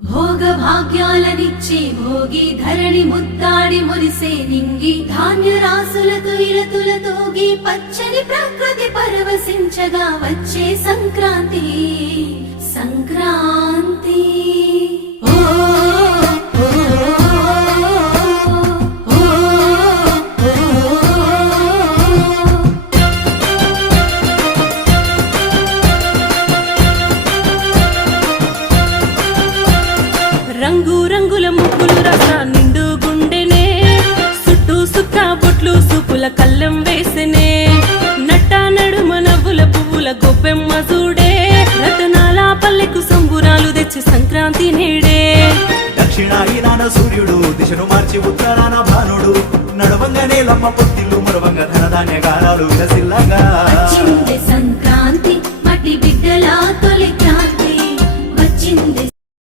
భోగ భాగ్యాలనిచ్చే భోగి ధరణి ముద్దాడి మురిసే నింగి ధాన్య రాసులతో ఇలతులతోగి పచ్చని ప్రకృతి పరవశించగా వచ్చే సంక్రాంతి సంక్రాంతి ఓ ఓ, ఓ, రంగు రంగుల ముగ్గులు రస నిండు గుండెనే చుట్టూ సుక్క బొట్లు సూపుల కళ్ళం వేసనే నట్ట నడుమ నవ్వుల పువ్వుల గొప్పెమ్మ చూడే రతనాల పల్లెకు సంబురాలు తెచ్చి సంక్రాంతి నేడే దక్షిణాయనాన సూర్యుడు దిశను మార్చి ఉత్తరాన భానుడు నడవంగానే లమ్మ పొత్తిల్లు మరవంగ ధనధాన్య గారాలు విలసిల్లగా వచ్చింది